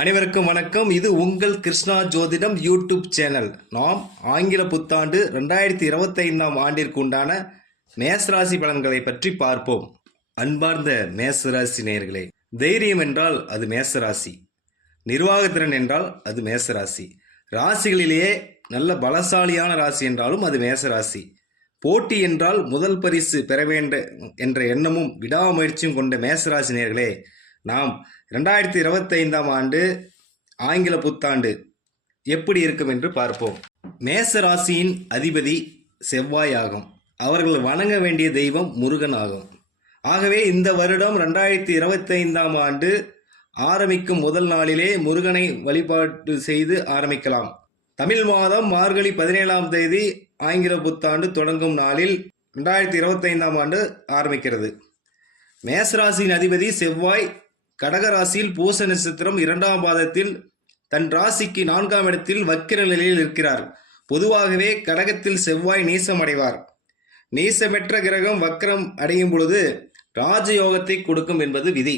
அனைவருக்கும் வணக்கம். இது உங்கள் கிருஷ்ணா ஜோதிடம் யூடியூப் சேனல். நாம் ஆங்கில புத்தாண்டு 2025ஆம் ஆண்டிற்கு உண்டான மேசராசி பலன்களை பற்றி பார்ப்போம். அன்பார்ந்த மேசராசி நேயர்களே, தைரியம் என்றால் அது மேசராசி, நிர்வாகத்திறன் என்றால் அது மேசராசி, ராசிகளிலேயே நல்ல பலசாலியான ராசி என்றாலும் அது மேசராசி, போட்டி என்றால் முதல் பரிசு பெற வேண்டும் என்ற எண்ணமும் விடாமுயற்சியும் கொண்ட மேசராசி நேயர்களே, நாம் 2025ஆம் ஆண்டு ஆங்கில புத்தாண்டு எப்படி இருக்கும் என்று பார்ப்போம். மேச ராசியின் அதிபதி செவ்வாய் ஆகும். அவர்கள் வணங்க வேண்டிய தெய்வம் முருகன் ஆகும். ஆகவே இந்த வருடம் 2025ஆம் ஆண்டு ஆரம்பிக்கும் முதல் நாளிலே முருகனை வழிபாட்டு செய்து ஆரம்பிக்கலாம். தமிழ் மாதம் மார்கழி 17ஆம் தேதி ஆங்கில புத்தாண்டு தொடங்கும் நாளில் 2025ஆம் ஆண்டு ஆரம்பிக்கிறது. மேசராசியின் அதிபதி செவ்வாய் கடகராசியில் பூச நட்சத்திரம் 2ஆம் பாதத்தில் தன் ராசிக்கு 4ஆம் இடத்தில் வக்கிர நிலையில் இருக்கிறார். பொதுவாகவே கடகத்தில் செவ்வாய் நீசம் அடைவார். நீசமற்ற கிரகம் வக்கிரம் அடையும் பொழுது ராஜயோகத்தை கொடுக்கும் என்பது விதி.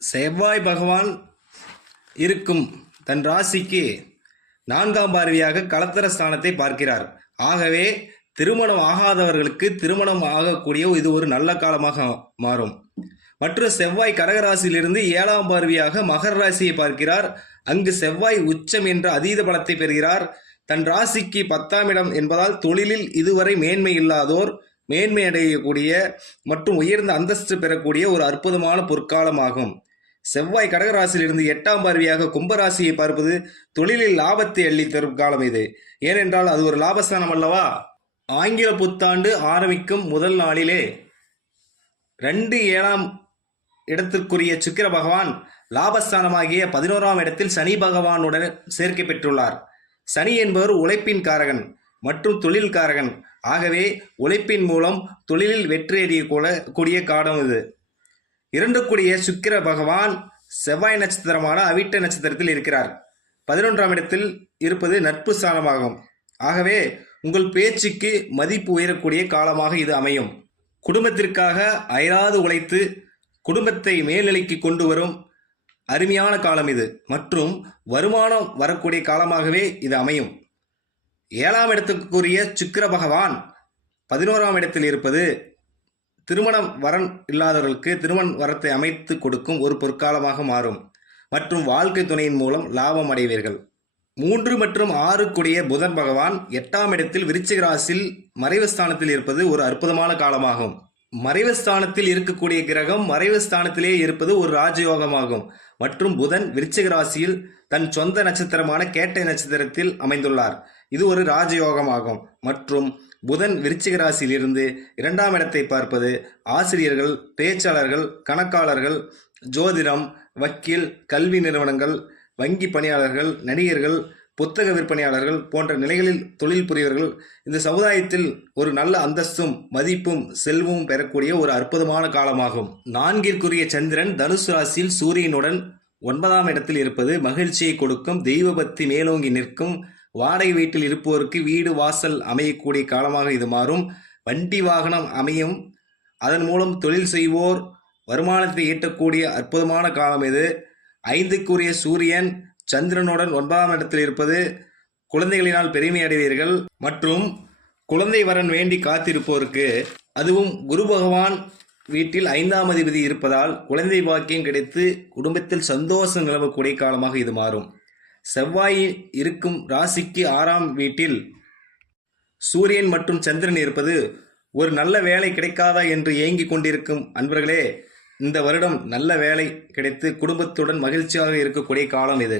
செவ்வாய் பகவான் இருக்கும் தன் ராசிக்கு 4ஆம் பார்வையாக களத்திர ஸ்தானத்தை பார்க்கிறார். ஆகவே திருமணம் ஆகாதவர்களுக்கு திருமணம் ஆகக்கூடிய இது ஒரு நல்ல காலமாக மாறும். மற்றும் செவ்வாய் கடகராசியிலிருந்து 7ஆம் பார்வையாக மகர ராசியை பார்க்கிறார். அங்கு செவ்வாய் உச்சம் என்ற அதீத பலத்தை பெறுகிறார். தன் ராசிக்கு 10ஆம் இடம் என்பதால் தொழிலில் இதுவரை மேன்மை இல்லாதோர் மேன்மை அடையக்கூடிய மற்றும் உயர்ந்த அந்தஸ்து பெறக்கூடிய ஒரு அற்புதமான பொற்காலமாகும். செவ்வாய் கடகராசியிலிருந்து 8ஆம் பார்வையாக கும்பராசியை பார்ப்பது தொழிலில் லாபத்தை அள்ளி தரும் காலம் இது. ஏனென்றால் அது ஒரு லாபஸ்தானம் அல்லவா. ஆங்கில புத்தாண்டு ஆரம்பிக்கும் முதல் நாளிலே 2-7ஆம் இடத்திற்குரிய சுக்கிர பகவான் லாபஸ்தானமாகிய 11ஆம் இடத்தில் சனி பகவானுடன் சேர்க்கை பெற்றுள்ளார். சனி என்பவர் உழைப்பின் காரகன் மற்றும் தொழில் காரகன். ஆகவே உழைப்பின் மூலம் தொழிலில் வெற்றியடைய கூடிய காலம் இது. 2 கூடிய சுக்கிர பகவான் செவ்வாய் நட்சத்திரமான அவிட்ட நட்சத்திரத்தில் இருக்கிறார். 11ஆம் இடத்தில் இருப்பது நட்பு ஸ்தானமாகும். ஆகவே உங்கள் பேச்சுக்கு மதிப்பு உயரக்கூடிய காலமாக இது அமையும். குடும்பத்திற்காக அயராது உழைத்து குடும்பத்தை மேல்நிலைக்கு கொண்டு வரும் அருமையான காலம் இது மற்றும் வருமானம் வரக்கூடிய காலமாகவே இது அமையும். 7ஆம் இடத்துக்குரிய சுக்கிர பகவான் 11ஆம் இடத்தில் இருப்பது திருமணம் வரன் இல்லாதவர்களுக்கு திருமண வரத்தை அமைத்து கொடுக்கும் ஒரு பொற்காலமாக மாறும் மற்றும் வாழ்க்கை துணையின் மூலம் லாபம் அடைவீர்கள். 3 மற்றும் 6 கூடிய புதன் பகவான் 8ஆம் இடத்தில் விருச்சிக ராசியில் மறைவு ஸ்தானத்தில் இருப்பது ஒரு அற்புதமான காலமாகும். மறைவு ஸ்தானத்தில் இருக்கக்கூடிய கிரகம் மறைவு ஸ்தானத்திலே இருப்பது ஒரு ராஜயோகமாகும். மற்றும் புதன் விருச்சிக ராசியில் தன் சொந்த நட்சத்திரமான கேட்டை நட்சத்திரத்தில் அமைந்துள்ளார். இது ஒரு ராஜயோகமாகும். மற்றும் புதன் விருச்சிக ராசியில் இருந்து 2ஆம் இடத்தை பார்ப்பது ஆசிரியர்கள், பேச்சாளர்கள், கணக்காளர்கள், ஜோதிடம், வக்கீல், கல்வி நிறுவனங்கள், வங்கி பணியாளர்கள், நடிகர்கள், புத்தக விற்பனையாளர்கள் போன்ற நிலைகளில் தொழில் புரியவர்கள் இந்த சமுதாயத்தில் ஒரு நல்ல அந்தஸ்தும் மதிப்பும் செல்வமும் பெறக்கூடிய ஒரு அற்புதமான காலமாகும். 4ற்குரிய சந்திரன் தனுசு ராசியில் சூரியனுடன் 9ஆம் இடத்தில் இருப்பது மகிழ்ச்சியை கொடுக்கும். தெய்வ பக்தி மேலோங்கி நிற்கும். வாடகை வீட்டில் இருப்போருக்கு வீடு வாசல் அமையக்கூடிய காலமாக இது மாறும். வண்டி வாகனம் அமையும். அதன் மூலம் தொழில் செய்வோர் வருமானத்தை ஈட்டக்கூடிய அற்புதமான காலம் இது. 5க்குரிய சூரியன் சந்திரனுடன் 9ஆம் இடத்தில் இருப்பது குழந்தைகளினால் பெருமை அடைவீர்கள். மற்றும் குழந்தை வரன் வேண்டி காத்திருப்போருக்கு, அதுவும் குரு பகவான் வீட்டில் 5ஆம் அதிபதி இருப்பதால் குழந்தை பாக்கியம் கிடைத்து குடும்பத்தில் சந்தோஷம் நிலவக்கூடிய காலமாக இது மாறும். செவ்வாய் இருக்கும் ராசிக்கு 6ஆம் வீட்டில் சூரியன் மற்றும் சந்திரன் இருப்பது ஒரு நல்ல வேலை கிடைக்காதா என்று ஏங்கிக் கொண்டிருக்கும் அன்பர்களே, இந்த வருடம் நல்ல வேலை கிடைத்து குடும்பத்துடன் மகிழ்ச்சியாக இருக்கக்கூடிய காலம் இது.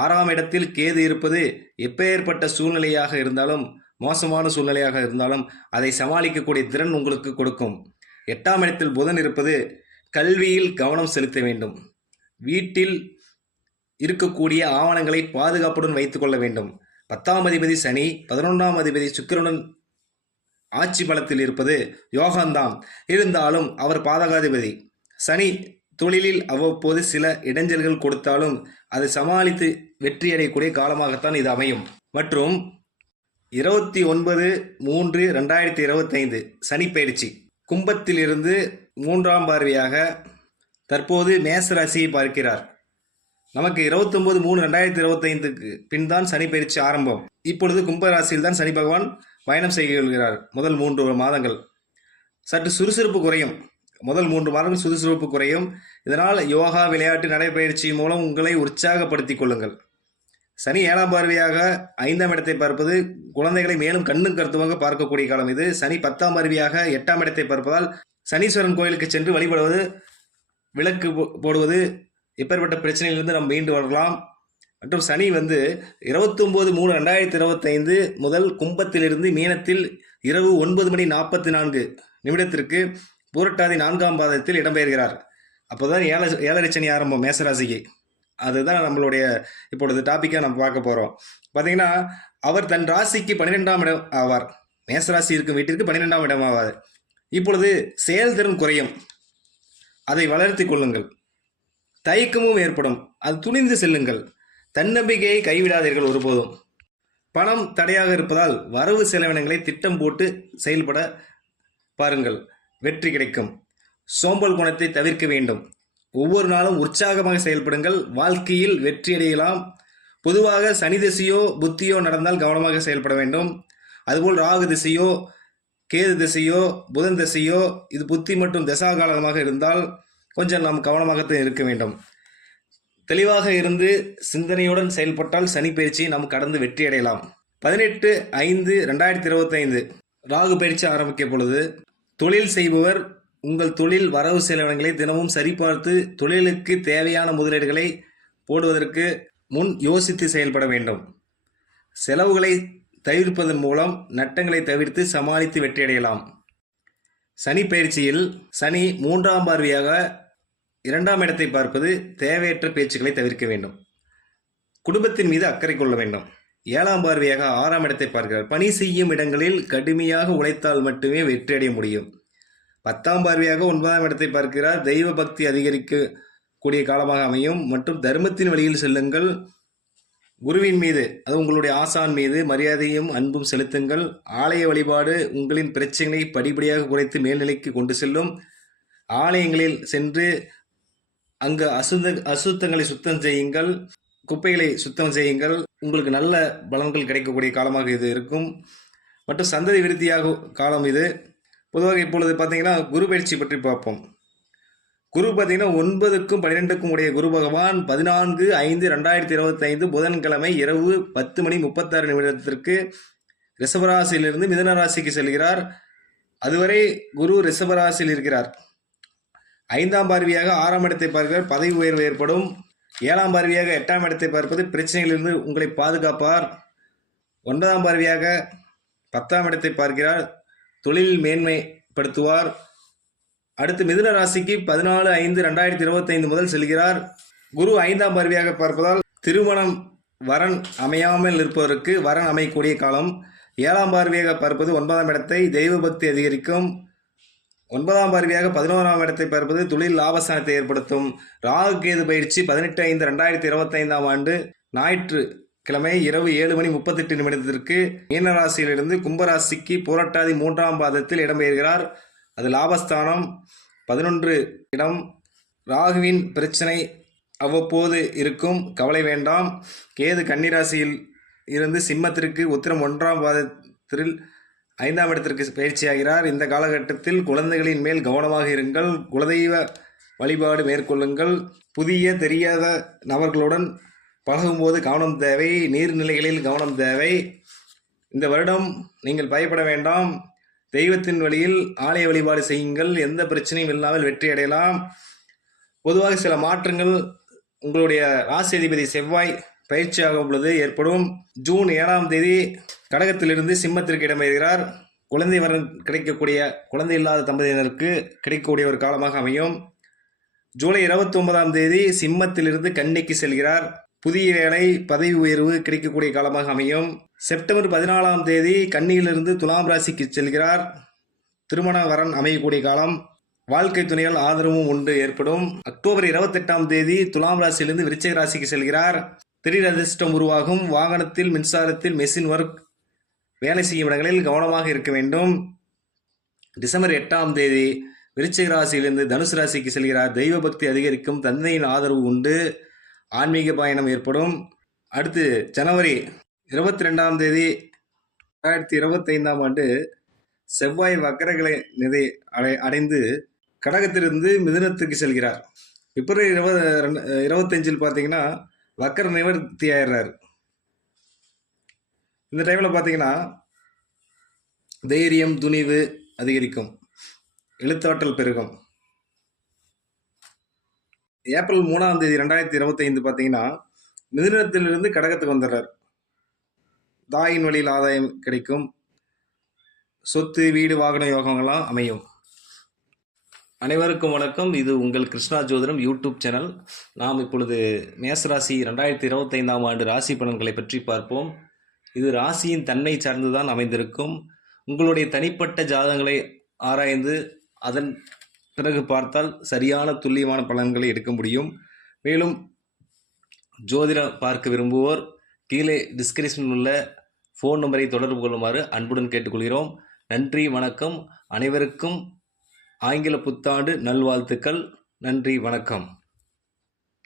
6ஆம் இடத்தில் கேது இருப்பது எப்பேற்பட்ட சூழ்நிலையாக இருந்தாலும், மோசமான சூழ்நிலையாக இருந்தாலும் அதை சமாளிக்கக்கூடிய திறன் உங்களுக்கு கொடுக்கும். 8ஆம் இடத்தில் புதன் இருப்பது கல்வியில் கவனம் செலுத்த வேண்டும். வீட்டில் இருக்கக்கூடிய ஆவணங்களை பாதுகாப்புடன் வைத்துக் கொள்ள வேண்டும். 10ஆம் அதிபதி சனி 11ஆம் அதிபதி சுக்கிரனுடன் ஆட்சி பலத்தில் இருப்பது யோகம்தான். இருந்தாலும் அவர் பாதகாதிபதி. சனி தொழிலில் அவ்வப்போது சில இடைஞ்சல்கள் கொடுத்தாலும் அதை சமாளித்து வெற்றியடையக்கூடிய காலமாகத்தான் இது அமையும். மற்றும் 29/3/2025 சனி பயிற்சி கும்பத்தில் இருந்து 3ஆம் பார்வையாக தற்போது மேச ராசியை பார்க்கிறார். நமக்கு 29/3/2025 பின் தான் சனி பயிற்சி ஆரம்பம். இப்பொழுது கும்பராசியில் தான் சனி பகவான் பயணம் செய்கிறார். முதல் 3 மாதங்கள் சற்று சுறுசுறுப்பு குறையும். முதல் 3 மாதங்கள் சுறுசுறுப்பு குறையும். இதனால் யோகா, விளையாட்டு, நடைப்பயிற்சி மூலம் உங்களை உற்சாகப்படுத்திக் கொள்ளுங்கள். சனி 7ஆம் பார்வையாக 5ஆம் இடத்தை பார்ப்பது குழந்தைகளை மேலும் கண்ணும் கருத்துமாக பார்க்கக்கூடிய காலம் இது. சனி 10ஆம் பார்வையாக 8ஆம் இடத்தை பார்ப்பதால் சனீஸ்வரன் கோயிலுக்கு சென்று வழிபடுவது, விளக்கு போடுவது, எப்பேற்பட்ட பிரச்சனையிலிருந்து நாம் மீண்டு வரலாம். மற்றும் சனி 29/3/2025 முதல் கும்பத்திலிருந்து மீனத்தில் இரவு 9:44 பூரட்டாதி 4ஆம் பாதத்தில் இடம்பெயர்கிறார். அப்போதான் ஏழரை சனி ஆரம்பம் மேசராசிக்கு. அதுதான் நம்மளுடைய இப்பொழுது டாப்பிக்காக நம்ம பார்க்க போகிறோம். பார்த்தீங்கன்னா அவர் தன் ராசிக்கு 12ஆம் இடம் ஆவார். மேசராசி இருக்கும் வீட்டிற்கு 12ஆம் இடம் ஆவார். இப்பொழுது செயல்திறன் குறையும், அதை வளர்த்தி கொள்ளுங்கள். தயக்கமும் ஏற்படும், அது துணிந்து செல்லுங்கள். தன்னம்பிக்கையை கைவிடாதீர்கள் ஒருபோதும். பணம் தடையாக இருப்பதால் வரவு செலவினங்களை திட்டம் போட்டு செயல்பட பாருங்கள், வெற்றி கிடைக்கும். சோம்பல் குணத்தை தவிர்க்க வேண்டும். ஒவ்வொரு நாளும் உற்சாகமாக செயல்படுங்கள், வாழ்க்கையில் வெற்றியடையலாம். பொதுவாக சனி திசையோ புத்தியோ நடந்தால் கவனமாக செயல்பட வேண்டும். அதுபோல் ராகு திசையோ கேது திசையோ புதன் திசையோ இது புத்தி மற்றும் தசாகாலமாக இருந்தால் கொஞ்சம் நாம் கவனமாகத்தான் இருக்க வேண்டும். தெளிவாக இருந்து சிந்தனையுடன் செயல்பட்டால் சனி பயிற்சியை நாம் கடந்து வெற்றி அடையலாம். 18/5/2025 ராகு பயிற்சி ஆரம்பிக்க பொழுது தொழில் செய்பவர் உங்கள் தொழில் வரவு செலவினங்களை தினமும் சரிபார்த்து தொழிலுக்கு தேவையான முதலீடுகளை போடுவதற்கு முன் யோசித்து செயல்பட வேண்டும். செலவுகளை தவிர்ப்பதன் மூலம் நட்டங்களை தவிர்த்து சமாளித்து வெற்றியடையலாம். சனி பயிற்சியில் சனி 3ஆம் பார்வையாக 2ஆம் இடத்தை பார்ப்பது தேவையற்ற பேச்சுக்களை தவிர்க்க வேண்டும். குடும்பத்தின் மீது அக்கறை கொள்ள வேண்டும். 7ஆம் பார்வையாக 6ஆம் இடத்தை பார்க்கிறார். பணி செய்யும் இடங்களில் கடுமையாக உழைத்தால் மட்டுமே வெற்றியடைய முடியும். 10ஆம் பார்வையாக 9ஆம் இடத்தை பார்க்கிறார். தெய்வ பக்தி அதிகரிக்கக்கூடிய காலமாக அமையும். மற்றும் தர்மத்தின் வழியில் செல்லுங்கள். குருவின் மீது, அது உங்களுடைய ஆசான் மீது மரியாதையும் அன்பும் செலுத்துங்கள். ஆலய வழிபாடு உங்களின் பிரச்சனைகளை படிப்படியாக குறைத்து மேல்நிலைக்கு கொண்டு செல்லும். ஆலயங்களில் சென்று அங்கு அசுத்தங்களை சுத்தம் செய்யுங்கள், குப்பைகளை சுத்தம் செய்யுங்கள். உங்களுக்கு நல்ல பலன்கள் கிடைக்கக்கூடிய காலமாக இது இருக்கும். மற்றும் சந்ததி விருத்தியாக காலம் இது. பொதுவாக இப்பொழுது பார்த்தீங்கன்னா குரு பயிற்சி பற்றி பார்ப்போம். குரு பார்த்தீங்கன்னா 9க்கும் 12க்கும் உடைய குரு பகவான் 14/5/2025 புதன்கிழமை இரவு 10:36 ரிஷபராசியிலிருந்து மிதுன ராசிக்கு செல்கிறார். அதுவரை குரு ரிஷபராசியில் இருக்கிறார். 5ஆம் பார்வையாக 6ஆம் இடத்தை பார்க்கிறார். பதவி உயர்வு ஏற்படும். 7ஆம் பார்வையாக 8ஆம் இடத்தை பார்ப்பது பிரச்சனைகளிலிருந்து உங்களை பாதுகாப்பார். 9ஆம் பார்வையாக 10ஆம் இடத்தை பார்க்கிறார். தொழில் மேன்மைப்படுத்துவார். அடுத்து மிதுன ராசிக்கு 14/5/2025 முதல் செல்கிறார். குரு 5ஆம் பார்வையாக பார்ப்பதால் திருமணம் வரன் அமையாமல் இருப்பவருக்கு வரன் அமையக்கூடிய காலம். 7ஆம் பார்வையாக பார்ப்பது 9ஆம் இடத்தை, தெய்வ பக்தி அதிகரிக்கும். 9ஆம் பார்வையாக 11ஆம் இடத்தை பார்ப்பது தொழில் லாபஸ்தானத்தை ஏற்படுத்தும். ராகு கேது பயிற்சி 18/5/2025 ஞாயிற்றுக்கிழமை இரவு 7:38 மீனராசியிலிருந்து கும்பராசிக்கு பூரட்டாதி 3ஆம் பாதத்தில் இடம்பெயர்கிறார். அது லாபஸ்தானம். 11 இடம். ராகுவின் பிரச்சனை அவ்வப்போது இருக்கும், கவலை வேண்டாம். கேது கன்னிராசியில் இருந்து சிம்மத்திற்கு உத்திரம் 1ஆம் பாதத்தில் 5ஆம் இடத்திற்கு பயிற்சியாகிறார். இந்த காலகட்டத்தில் குழந்தைகளின் மேல் கவனமாக இருங்கள். குலதெய்வ வழிபாடு மேற்கொள்ளுங்கள். புதிய தெரியாத நபர்களுடன் பழகும்போது கவனம் தேவை. நீர்நிலைகளில் கவனம் தேவை. இந்த வருடம் நீங்கள் பயப்பட வேண்டாம். தெய்வத்தின் வழியில் ஆலய வழிபாடு செய்யுங்கள். எந்த பிரச்சனையும் இல்லாமல் வெற்றி அடையலாம். பொதுவாக சில மாற்றங்கள் உங்களுடைய ராசி அதிபதி செவ்வாய் பயிற்சியாக உள்ளது ஏற்படும். ஜூன் 7ஆம் தேதி கடகத்திலிருந்து சிம்மத்திற்கு இடம்பெறுகிறார். குழந்தை வரன் கிடைக்கக்கூடிய, குழந்தை இல்லாத தம்பதியினருக்கு கிடைக்கக்கூடிய ஒரு காலமாக அமையும். ஜூலை 29ஆம் தேதி சிம்மத்திலிருந்து கன்னிக்கு செல்கிறார். புதிய வேலை, பதவி உயர்வு கிடைக்கக்கூடிய காலமாக அமையும். செப்டம்பர் 14ஆம் தேதி கன்னியிலிருந்து துலாம் ராசிக்கு செல்கிறார். திருமண வரன் அமையக்கூடிய காலம். வாழ்க்கை துணையால் ஆதரவும் உண்டு ஏற்படும். அக்டோபர் 28ஆம் தேதி துலாம் ராசியிலிருந்து விருச்சிக ராசிக்கு செல்கிறார். திடீர் அதிர்ஷ்டம் உருவாகும். வாகனத்தில், மின்சாரத்தில், மெஷின் ஒர்க் வேலை செய்யும் இடங்களில் கவனமாக இருக்க வேண்டும். டிசம்பர் 8ஆம் தேதி விருச்சிக ராசியிலிருந்து தனுசு ராசிக்கு செல்கிறார். தெய்வ பக்தி அதிகரிக்கும். தந்தையின் ஆதரவு உண்டு. ஆன்மீக பயணம் ஏற்படும். அடுத்து ஜனவரி 22ஆம் தேதி 2025ஆம் ஆண்டு செவ்வாய் வக்கரங்களை நிலை அடைந்து கடகத்திலிருந்து மிதுனத்துக்கு செல்கிறார். பிப்ரவரி 25 பார்த்தீங்கன்னா வக்கர நிவர்த்தி ஆயிடுறாரு. இந்த டைமில் பார்த்தீங்கன்னா தைரியம், துணிவு அதிகரிக்கும், எழுத்தாற்றல் பெருகும். ஏப்ரல் 3ஆம் தேதி 2025 பார்த்தீங்கன்னா மிதுனத்திலிருந்து கடகத்துக்கு வந்துடுறார். தாயின் வழியில் ஆதாயம் கிடைக்கும், சொத்து, வீடு, வாகன யோகங்கள்லாம் அமையும். அனைவருக்கும் வணக்கம். இது உங்கள் கிருஷ்ணா ஜோதிடம் யூடியூப் சேனல். நாம் இப்பொழுது மேசராசி 2025ஆம் ஆண்டு ராசி பலன்களை பற்றி பார்ப்போம். இது ராசியின் தன்மை சார்ந்துதான் அமைந்திருக்கும். உங்களுடைய தனிப்பட்ட ஜாதகங்களை ஆராய்ந்து அதன் பிறகு பார்த்தால் சரியான துல்லியமான பலன்களை எடுக்க முடியும். மேலும் ஜோதிடம் பார்க்க விரும்புவோர் கீழே டிஸ்கிரிப்ஷனில் உள்ள ஃபோன் நம்பரை தொடர்பு கொள்ளுமாறு அன்புடன் கேட்டுக்கொள்கிறோம். நன்றி, வணக்கம். அனைவருக்கும் ஆங்கில புத்தாண்டு நல்வாழ்த்துக்கள். நன்றி, வணக்கம்.